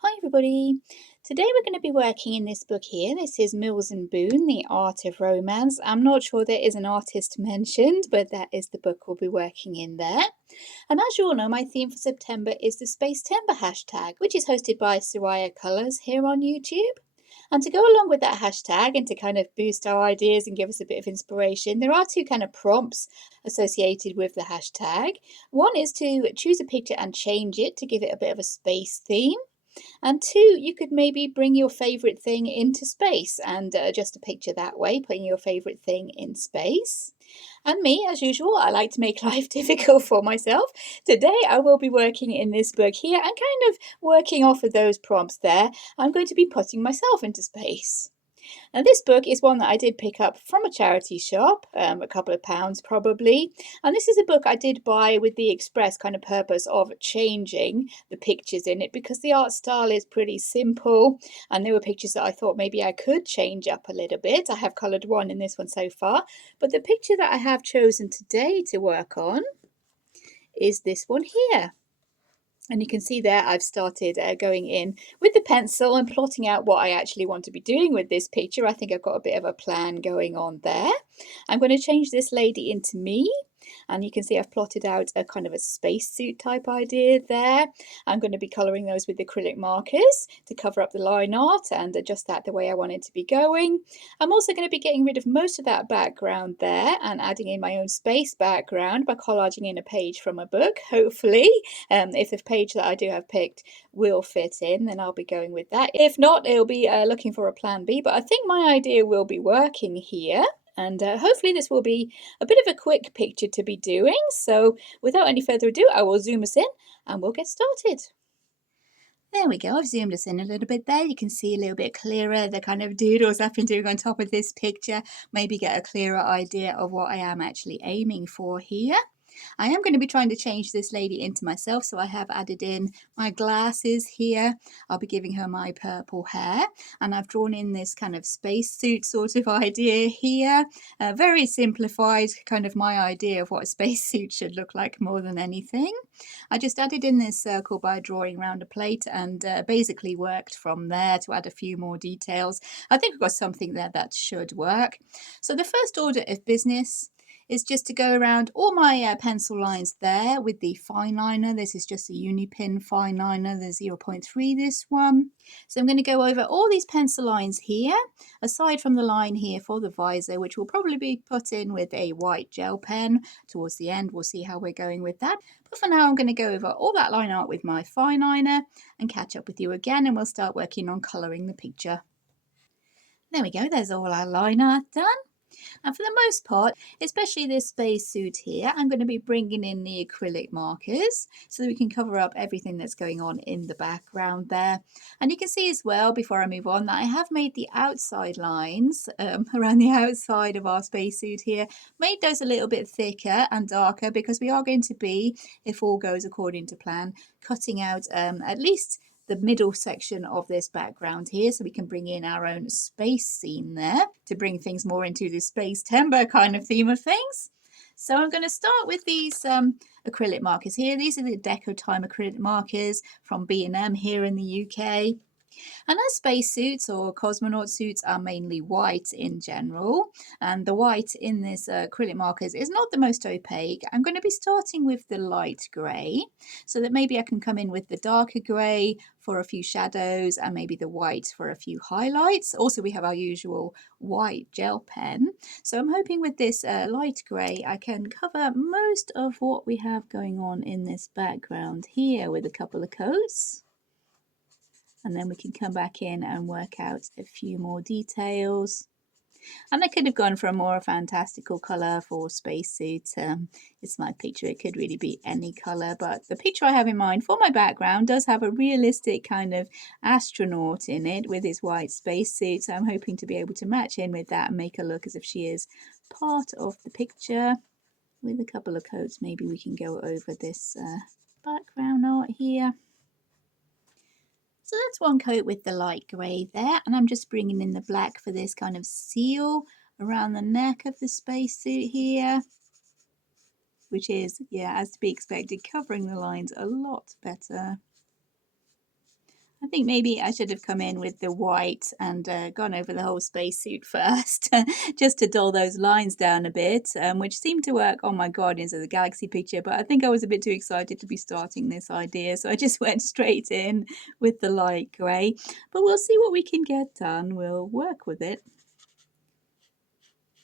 Hi everybody! Today we're going to be working in this book here. This is Mills and Boon, The Art of Romance. I'm not sure there is an artist mentioned, but that is the book we'll be working in there. And as you all know, my theme for September is the Space Timber hashtag, which is hosted by Soraya Colours here on YouTube. And to go along with that hashtag and to kind of boost our ideas and give us a bit of inspiration, there are two kind of prompts associated with the hashtag. One is to choose a picture and change it to give it a bit of a space theme. And two, you could maybe bring your favourite thing into space and just a picture that way, putting your favourite thing in space. And me, as usual, I like to make life difficult for myself. Today I will be working in this book here and kind of working off of those prompts there. I'm going to be putting myself into space. Now, this book is one that I did pick up from a charity shop, a couple of pounds probably. And this is a book I did buy with the express kind of purpose of changing the pictures in it because the art style is pretty simple. And there were pictures that I thought maybe I could change up a little bit. I have coloured one in this one so far. But the picture that I have chosen today to work on is this one here. And you can see there I've started going in with the pencil and plotting out what I actually want to be doing with this picture. I think I've got a bit of a plan going on there. I'm going to change this lady into me. And you can see I've plotted out a kind of a spacesuit type idea there. I'm going to be colouring those with acrylic markers to cover up the line art and adjust that the way I want it to be going. I'm also going to be getting rid of most of that background there and adding in my own space background by collaging in a page from a book, hopefully. If the page that I do have picked will fit in, then I'll be going with that. If not, it'll be looking for a plan B, but I think my idea will be working here. And hopefully this will be a bit of a quick picture to be doing. So without any further ado, I will zoom us in and we'll get started. There we go, I've zoomed us in a little bit there. You can see a little bit clearer the kind of doodles I've been doing on top of this picture. Maybe get a clearer idea of what I am actually aiming for here. I am going to be trying to change this lady into myself, so I have added in my glasses here. I'll be giving her my purple hair, and I've drawn in this kind of spacesuit sort of idea here. Very simplified, kind of my idea of what a spacesuit should look like more than anything. I just added in this circle by drawing around a plate and basically worked from there to add a few more details. I think I've got something there that should work. So the first order of business is just to go around all my pencil lines there with the fine liner. This is just a Unipin fine liner, the 0.3 this one. So I'm going to go over all these pencil lines here, aside from the line here for the visor, which will probably be put in with a white gel pen. Towards the end, we'll see how we're going with that. But for now, I'm going to go over all that line art with my fine liner and catch up with you again, and we'll start working on colouring the picture. There we go, there's all our line art done. And for the most part, especially this spacesuit here, I'm going to be bringing in the acrylic markers so that we can cover up everything that's going on in the background there. And you can see as well, before I move on, that I have made the outside lines around the outside of our spacesuit here, made those a little bit thicker and darker because we are going to be, if all goes according to plan, cutting out at least the middle section of this background here so we can bring in our own space scene there to bring things more into the space timber kind of theme of things. So I'm going to start with these acrylic markers here. These are the Deco Time acrylic markers from B&M here in the UK. And as spacesuits or cosmonaut suits are mainly white in general, and the white in this acrylic markers is not the most opaque, I'm going to be starting with the light grey, so that maybe I can come in with the darker grey for a few shadows and maybe the white for a few highlights. Also, we have our usual white gel pen. So I'm hoping with this light grey, I can cover most of what we have going on in this background here with a couple of coats. And then we can come back in and work out a few more details. And I could have gone for a more fantastical colour for spacesuit. It's my picture, it could really be any colour, but the picture I have in mind for my background does have a realistic kind of astronaut in it with his white spacesuit. So I'm hoping to be able to match in with that and make her look as if she is part of the picture. With a couple of coats, maybe we can go over this background art here. So that's one coat with the light grey there, and I'm just bringing in the black for this kind of seal around the neck of the spacesuit here, which is, yeah, as to be expected, covering the lines a lot better. I think maybe I should have come in with the white and gone over the whole spacesuit first, just to dull those lines down a bit, which seemed to work on my Guardians of the Galaxy picture, but I think I was a bit too excited to be starting this idea, so I just went straight in with the light grey. But we'll see what we can get done. We'll work with it.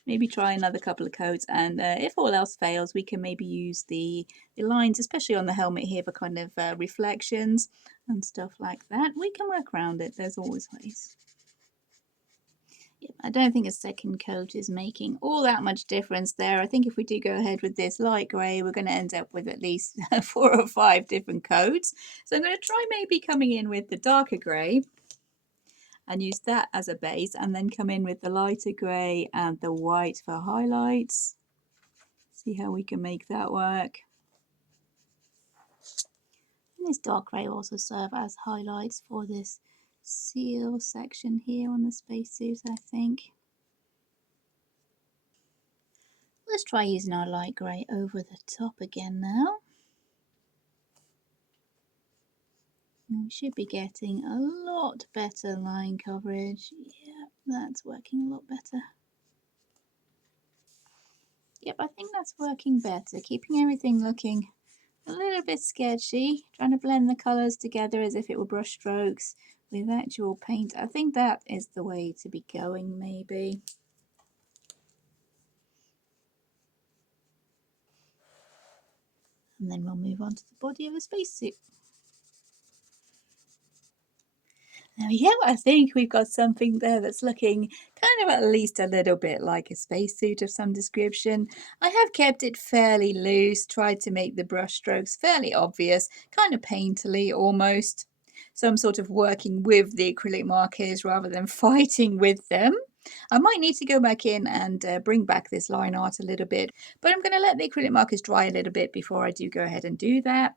Maybe try another couple of coats, and if all else fails, we can maybe use the lines, especially on the helmet here, for kind of reflections and stuff like that. We can work around it. There's always ways. Yep, I don't think a second coat is making all that much difference there. I think if we do go ahead with this light grey, we're going to end up with at least 4 or 5 different coats. So I'm going to try maybe coming in with the darker grey and use that as a base, and then come in with the lighter grey and the white for highlights. See how we can make that work. And this dark grey will also serve as highlights for this seal section here on the spacesuit, I think. Let's try using our light grey over the top again now. And we should be getting a lot better line coverage. Yeah, that's working a lot better. Yep, I think that's working better. Keeping everything looking a little bit sketchy, trying to blend the colours together as if it were brush strokes with actual paint. I think that is the way to be going, maybe. And then we'll move on to the body of the spacesuit. There we go. I think we've got something there that's looking kind of at least a little bit like a spacesuit of some description. I have kept it fairly loose, tried to make the brush strokes fairly obvious, kind of painterly almost. So I'm sort of working with the acrylic markers rather than fighting with them. I might need to go back in and bring back this line art a little bit, but I'm going to let the acrylic markers dry a little bit before I do go ahead and do that.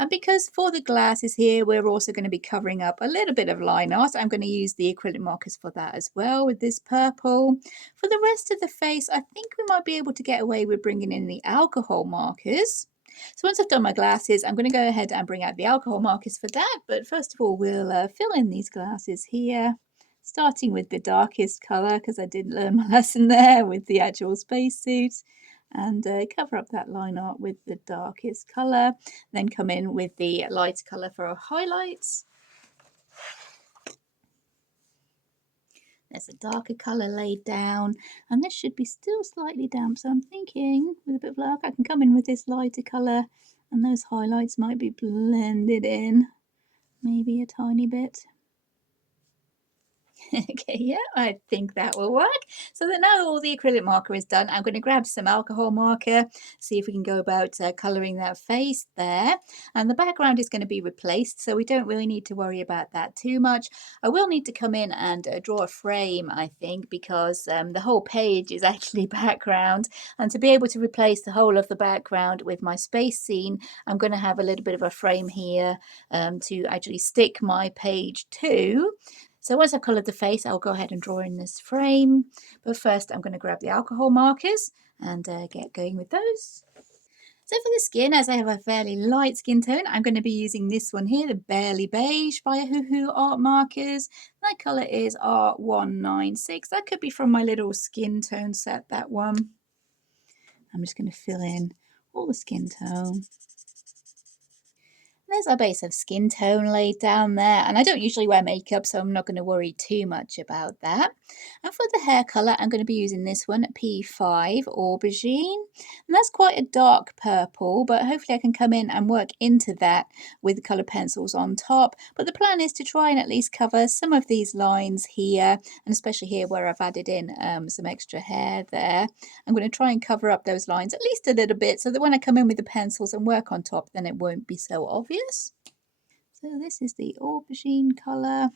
And because for the glasses here, we're also going to be covering up a little bit of line art, I'm going to use the acrylic markers for that as well with this purple. For the rest of the face, I think we might be able to get away with bringing in the alcohol markers. So once I've done my glasses, I'm going to go ahead and bring out the alcohol markers for that. But first of all, we'll fill in these glasses here, starting with the darkest colour because I didn't learn my lesson there with the actual spacesuit. And cover up that line art with the darkest colour, then come in with the light colour for our highlights. There's a darker colour laid down, and this should be still slightly damp, so I'm thinking with a bit of luck I can come in with this lighter colour and those highlights might be blended in maybe a tiny bit. Okay, yeah, I think that will work. So that now all the acrylic marker is done, I'm going to grab some alcohol marker, see if we can go about colouring that face there. And the background is going to be replaced, so we don't really need to worry about that too much. I will need to come in and draw a frame, I think, because the whole page is actually background. And to be able to replace the whole of the background with my space scene, I'm going to have a little bit of a frame here to actually stick my page to. So once I've coloured the face, I'll go ahead and draw in this frame. But first, I'm going to grab the alcohol markers and get going with those. So for the skin, as I have a fairly light skin tone, I'm going to be using this one here, the Barely Beige by Hoo Art Markers. That colour is R196. That could be from my little skin tone set, that one. I'm just going to fill in all the skin tone. There's our base of skin tone laid down there, and I don't usually wear makeup, so I'm not going to worry too much about that. And for the hair colour, I'm going to be using this one, P5 Aubergine, and that's quite a dark purple, but hopefully I can come in and work into that with the colour pencils on top. But the plan is to try and at least cover some of these lines here, and especially here where I've added in some extra hair there. I'm going to try and cover up those lines at least a little bit so that when I come in with the pencils and work on top, then it won't be so obvious. So this is the aubergine colour.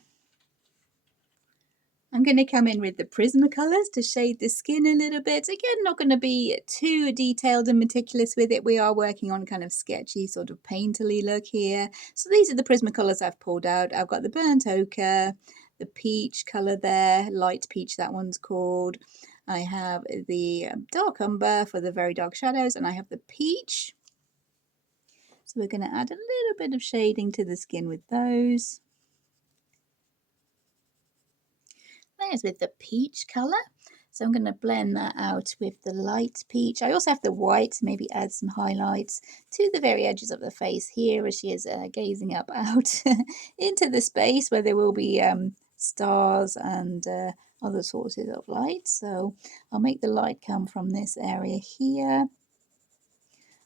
I'm going to come in with the Prismacolors to shade the skin a little bit. Again, not going to be too detailed and meticulous with it. We are working on kind of sketchy, sort of painterly look here. So these are the Prismacolors I've pulled out. I've got the burnt ochre, the peach colour there, light peach that one's called. I have the dark umber for the very dark shadows, and I have the peach. So we're going to add a little bit of shading to the skin with those. There's with the peach colour. So I'm going to blend that out with the light peach. I also have the white to maybe add some highlights to the very edges of the face here as she is gazing up out into the space where there will be stars and other sources of light. So I'll make the light come from this area here.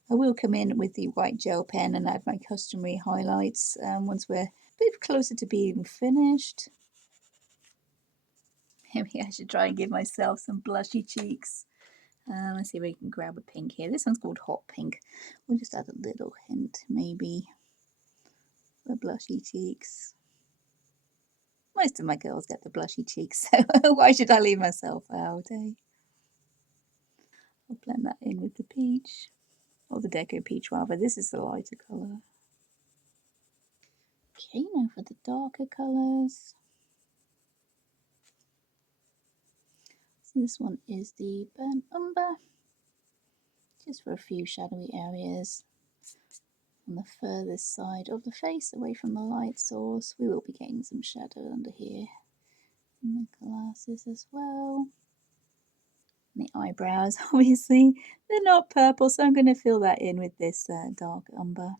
I will come in with the white gel pen and add my customary highlights once we're a bit closer to being finished. Maybe I should try and give myself some blushy cheeks. Let's see if we can grab a pink here. This one's called Hot Pink. We'll just add a little hint, maybe, the blushy cheeks. Most of my girls get the blushy cheeks, so why should I leave myself out, eh? I'll blend that in with the peach, or the Deco Peach rather. This is the lighter colour. Okay, now for the darker colours. So this one is the Burnt Umber, just for a few shadowy areas on the furthest side of the face, away from the light source. We will be getting some shadow under here, and the glasses as well. And the eyebrows, obviously, they're not purple, so I'm going to fill that in with this dark umber.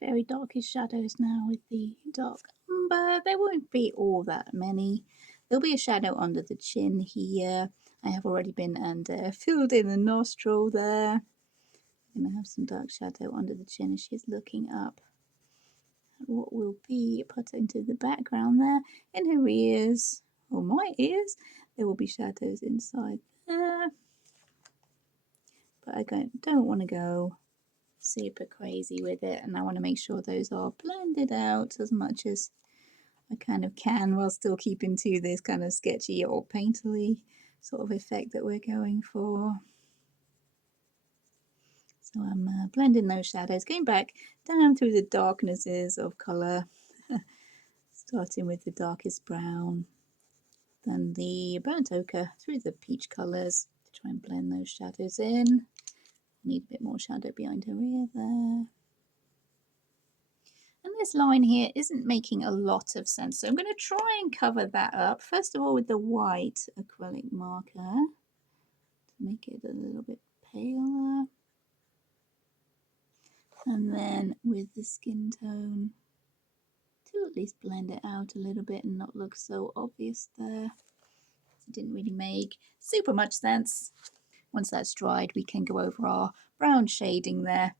Very darkish shadows now with the dark umber. There won't be all that many. There'll be a shadow under the chin here. I have already been and filled in the nostril there. I'm going to have some dark shadow under the chin as she's looking up at what will be put into the background there. In her ears, or my ears, there will be shadows inside there. But I don't want to go super crazy with it, and I want to make sure those are blended out as much as I kind of can while still keeping to this kind of sketchy or painterly sort of effect that we're going for. So I'm blending those shadows, going back down through the darknesses of colour, starting with the darkest brown, then the burnt ochre through the peach colours to try and blend those shadows in. Need a bit more shadow behind her ear there. And this line here isn't making a lot of sense, so I'm going to try and cover that up. First of all with the white acrylic marker to make it a little bit paler. And then with the skin tone to at least blend it out a little bit and not look so obvious there. It didn't really make super much sense. Once that's dried, we can go over our brown shading there.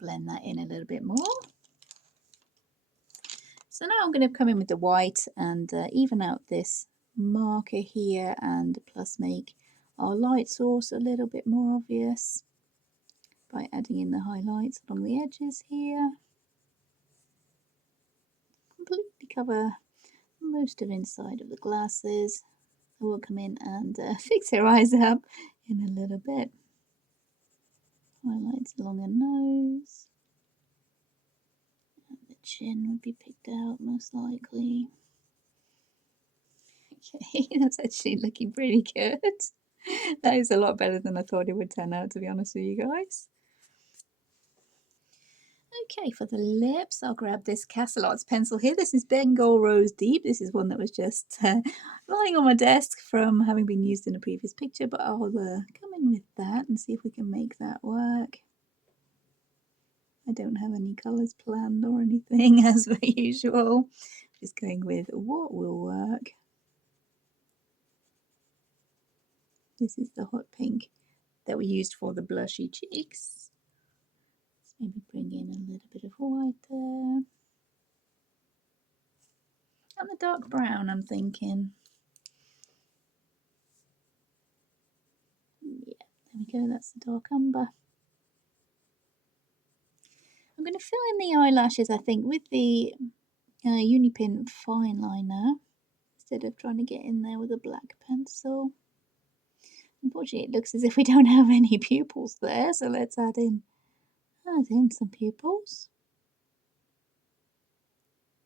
Blend that in a little bit more. So now I'm going to come in with the white and even out this marker here, and plus make our light source a little bit more obvious by adding in the highlights along the edges here. Completely cover most of inside of the glasses. I will come in and fix her eyes up in a little bit. Highlights along her nose. And the chin would be picked out most likely. Okay, that's actually looking pretty good. That is a lot better than I thought it would turn out, to be honest with you guys. Okay, for the lips, I'll grab this Castle Arts pencil here. This is Bengal Rose Deep. This is one that was just lying on my desk from having been used in a previous picture, but I'll come in with that and see if we can make that work. I don't have any colours planned or anything, as per usual. Just going with what will work. This is the hot pink that we used for the blushy cheeks. Let's maybe bring in a little bit of white there. And the dark brown, I'm thinking. Yeah, there we go, that's the dark umber. I'm going to fill in the eyelashes, I think, with the Unipin fine liner instead of trying to get in there with a black pencil. Unfortunately, it looks as if we don't have any pupils there, so let's add in some pupils.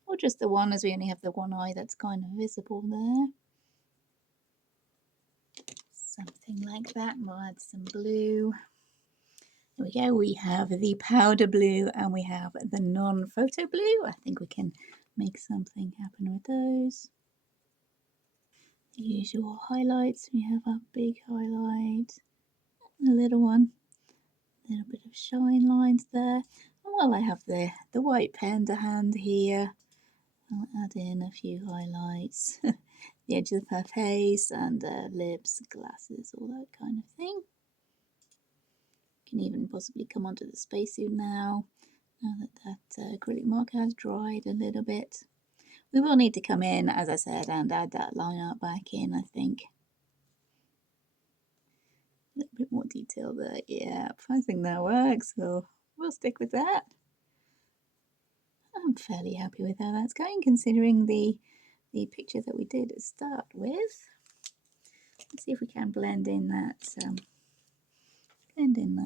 Or just the one, as we only have the one eye that's kind of visible there. Something like that. We'll add some blue. There we go. We have the powder blue and we have the non-photo blue. I think we can make something happen with those. The usual highlights. We have our big highlight, a little one, a little bit of shine lines there. And while I have the white pen to hand here, I'll add in a few highlights. The edge of her face and lips, glasses, all that kind of thing. Can even possibly come onto the spacesuit now that acrylic marker has dried a little bit. We will need to come in, as I said, and add that line art back in, I think. A little bit more detail there. Yeah, I think that works, so we'll stick with that. I'm fairly happy with how that's going, considering the picture that we did start with. Let's see if we can blend in that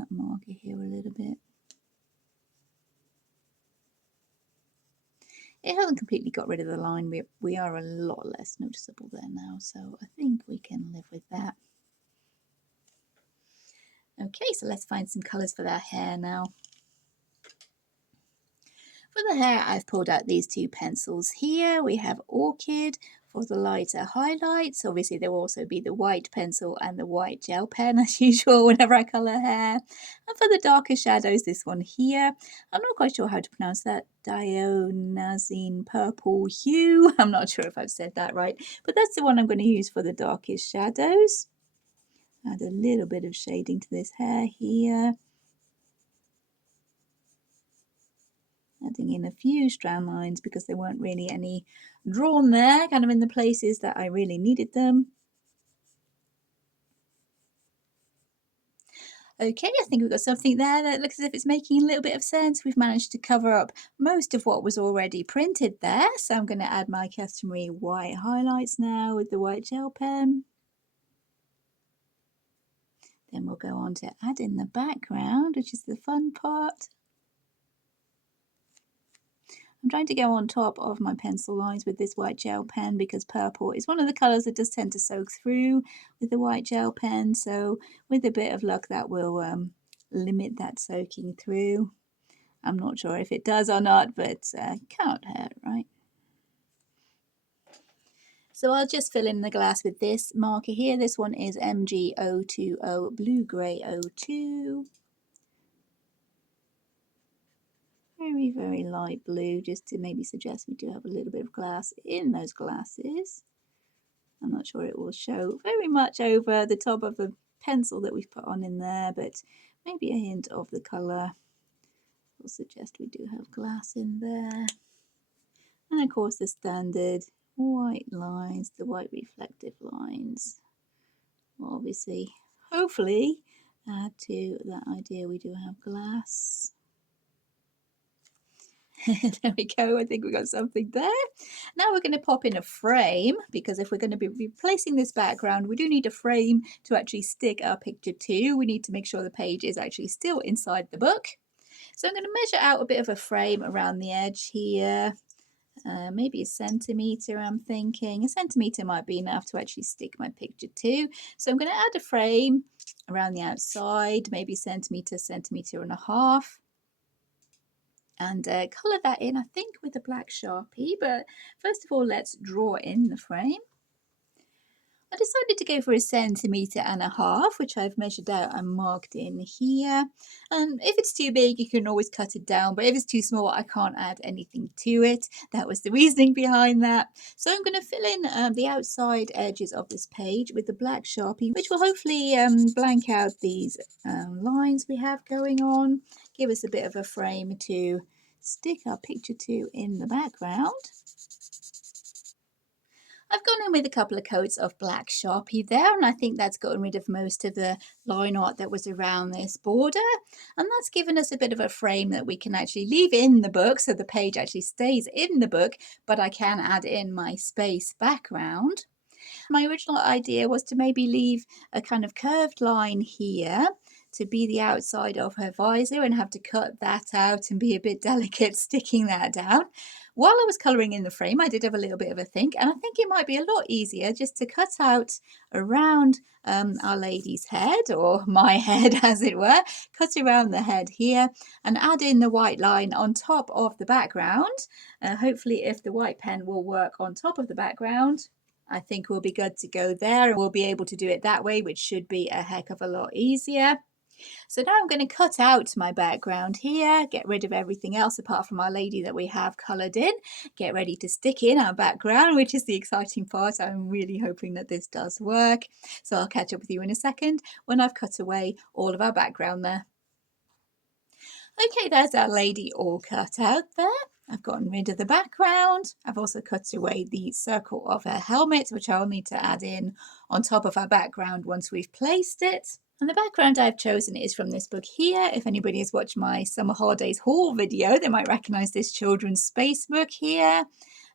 marker here a little bit. It hasn't completely got rid of the line. We are a lot less noticeable there now, so I think we can live with that. Okay, so let's find some colours for that hair now. For the hair, I've pulled out these two pencils here. We have Orchid for the lighter highlights. Obviously, there will also be the white pencil and the white gel pen, as usual, whenever I colour hair. And for the darker shadows, this one here. I'm not quite sure how to pronounce that. Dionysian purple hue. I'm not sure if I've said that right, but that's the one I'm going to use for the darkest shadows. Add a little bit of shading to this hair here. Adding in a few strand lines because there weren't really any drawn there, kind of in the places that I really needed them. Okay, I think we've got something there that looks as if it's making a little bit of sense. We've managed to cover up most of what was already printed there. So I'm going to add my customary white highlights now with the white gel pen. Then we'll go on to add in the background, which is the fun part. I'm trying to go on top of my pencil lines with this white gel pen because purple is one of the colours that does tend to soak through with the white gel pen. So with a bit of luck, that will limit that soaking through. I'm not sure if it does or not, but can't hurt, right? So I'll just fill in the glass with this marker here. This one is MG020 Blue Grey 02. Very, very light blue, just to maybe suggest we do have a little bit of glass in those glasses. I'm not sure it will show very much over the top of the pencil that we've put on in there, but maybe a hint of the colour will suggest we do have glass in there. And of course the standard white lines, the white reflective lines, will obviously, hopefully, add to that idea we do have glass. There we go. I think we got something there. Now we're going to pop in a frame, because if we're going to be replacing this background, we do need a frame to actually stick our picture to. We need to make sure the page is actually still inside the book. So I'm going to measure out a bit of a frame around the edge here. Maybe 1 centimetre, I'm thinking. 1 centimetre might be enough to actually stick my picture to. So I'm going to add a frame around the outside, maybe 1 centimetre, 1.5 centimetres. And colour that in, I think, with a black Sharpie. But first of all, let's draw in the frame. I decided to go for 1.5 centimetres, which I've measured out and marked in here. And if it's too big, you can always cut it down. But if it's too small, I can't add anything to it. That was the reasoning behind that. So I'm going to fill in the outside edges of this page with the black Sharpie, which will hopefully blank out these lines we have going on. Give us a bit of a frame to stick our picture to in the background. I've gone in with a couple of coats of black Sharpie there, and I think that's gotten rid of most of the line art that was around this border. And that's given us a bit of a frame that we can actually leave in the book, so the page actually stays in the book, but I can add in my space background. My original idea was to maybe leave a kind of curved line here to be the outside of her visor and have to cut that out and be a bit delicate sticking that down. While I was colouring in the frame, I did have a little bit of a think, and I think it might be a lot easier just to cut out around Our Lady's head, or my head as it were, cut around the head here and add in the white line on top of the background. Hopefully if the white pen will work on top of the background, I think we'll be good to go there. We'll be able to do it that way, which should be a heck of a lot easier. So now I'm going to cut out my background here, get rid of everything else apart from Our Lady that we have coloured in, get ready to stick in our background, which is the exciting part. I'm really hoping that this does work. So I'll catch up with you in a second when I've cut away all of our background there. Okay, there's Our Lady all cut out there. I've gotten rid of the background. I've also cut away the circle of her helmet, which I'll need to add in on top of our background once we've placed it. And the background I've chosen is from this book here. If anybody has watched my summer holidays haul video, they might recognise this children's space book here.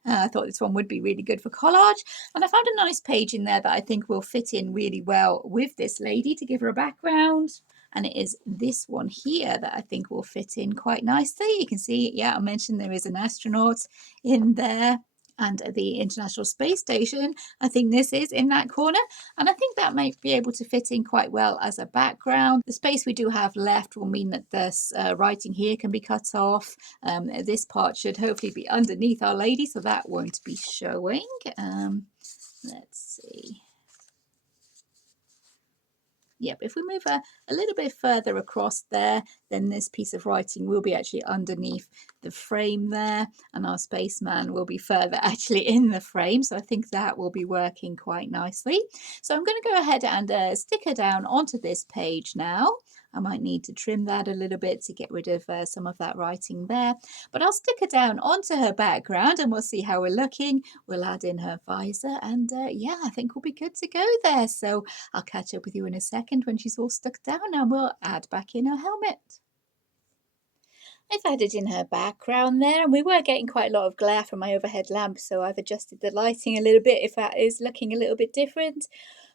I thought this one would be really good for collage. And I found a nice page in there that I think will fit in really well with this lady to give her a background. And it is this one here that I think will fit in quite nicely. You can see, yeah, I mentioned there is an astronaut in there. And the International Space Station, I think this is in that corner. And I think that might be able to fit in quite well as a background. The space we do have left will mean that this writing here can be cut off. This part should hopefully be underneath Our Lady, so that won't be showing. Let's see. Yep, if we move a little bit further across there, then this piece of writing will be actually underneath the frame there, and our spaceman will be further actually in the frame. So I think that will be working quite nicely. So I'm going to go ahead and stick her down onto this page now. I might need to trim that a little bit to get rid of some of that writing there. But I'll stick her down onto her background and we'll see how we're looking. We'll add in her visor and yeah, I think we'll be good to go there. So I'll catch up with you in a second when she's all stuck down and we'll add back in her helmet. I've added in her background there, and we were getting quite a lot of glare from my overhead lamp, so I've adjusted the lighting a little bit if that is looking a little bit different.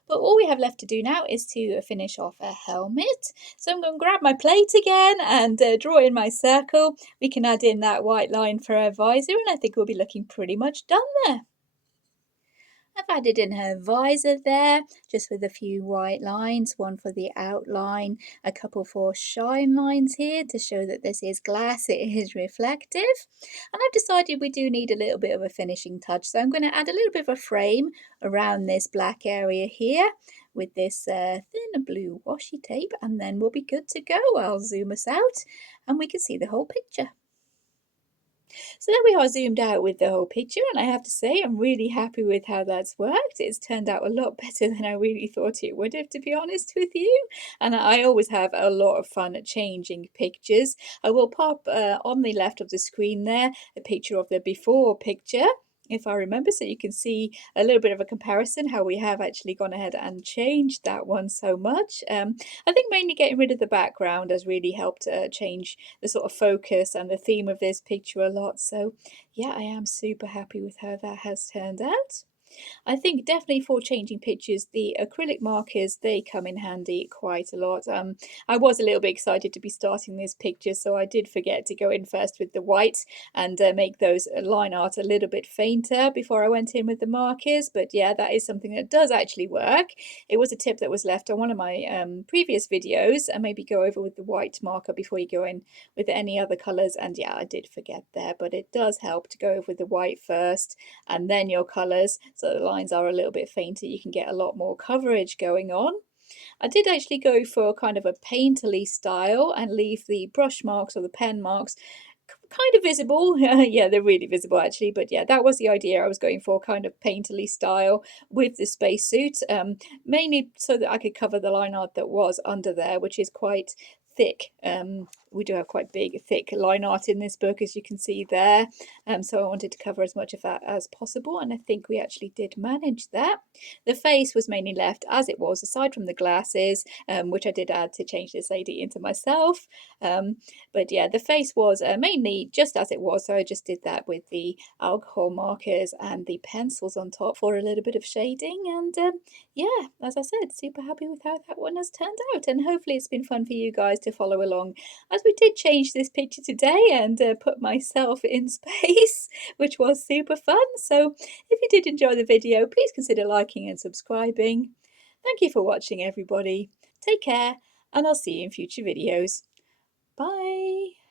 But all we have left to do now is to finish off her helmet. So I'm going to grab my plate again and draw in my circle. We can add in that white line for her visor, and I think we'll be looking pretty much done there. I've added in her visor there, just with a few white lines, one for the outline, a couple for shine lines here to show that this is glass, it is reflective. And I've decided we do need a little bit of a finishing touch, so I'm going to add a little bit of a frame around this black area here with this thin blue washi tape, and then we'll be good to go. I'll zoom us out and we can see the whole picture. So there we are, zoomed out with the whole picture, and I have to say I'm really happy with how that's worked. It's turned out a lot better than I really thought it would have, to be honest with you. And I always have a lot of fun at changing pictures. I will pop on the left of the screen there a picture of the before picture, if I remember, so you can see a little bit of a comparison how we have actually gone ahead and changed that one so much. I think mainly getting rid of the background has really helped change the sort of focus and the theme of this picture a lot. So yeah, I am super happy with how that has turned out. I think definitely for changing pictures, the acrylic markers, they come in handy quite a lot. I was a little bit excited to be starting this picture, so I did forget to go in first with the white and make those line art a little bit fainter before I went in with the markers. But yeah, that is something that does actually work. It was a tip that was left on one of my previous videos, and maybe go over with the white marker before you go in with any other colours. And yeah, I did forget there, but it does help to go over with the white first and then your colours. So the lines are a little bit fainter, you can get a lot more coverage going on. I did actually go for kind of a painterly style and leave the brush marks or the pen marks kind of visible. Yeah, they're really visible actually, but yeah, that was the idea I was going for, kind of painterly style with the spacesuit, mainly so that I could cover the line art that was under there, which is quite thick we do have quite big, thick line art in this book, as you can see there. So I wanted to cover as much of that as possible, and I think we actually did manage that. The face was mainly left as it was, aside from the glasses, which I did add to change this lady into myself. But yeah, the face was mainly just as it was, so I just did that with the alcohol markers and the pencils on top for a little bit of shading. And yeah, as I said, super happy with how that one has turned out, and hopefully it's been fun for you guys to follow along, as we did change this picture today and put myself in space, which was super fun. So if you did enjoy the video, please consider liking and subscribing. Thank you for watching, everybody. Take care, and I'll see you in future videos. Bye.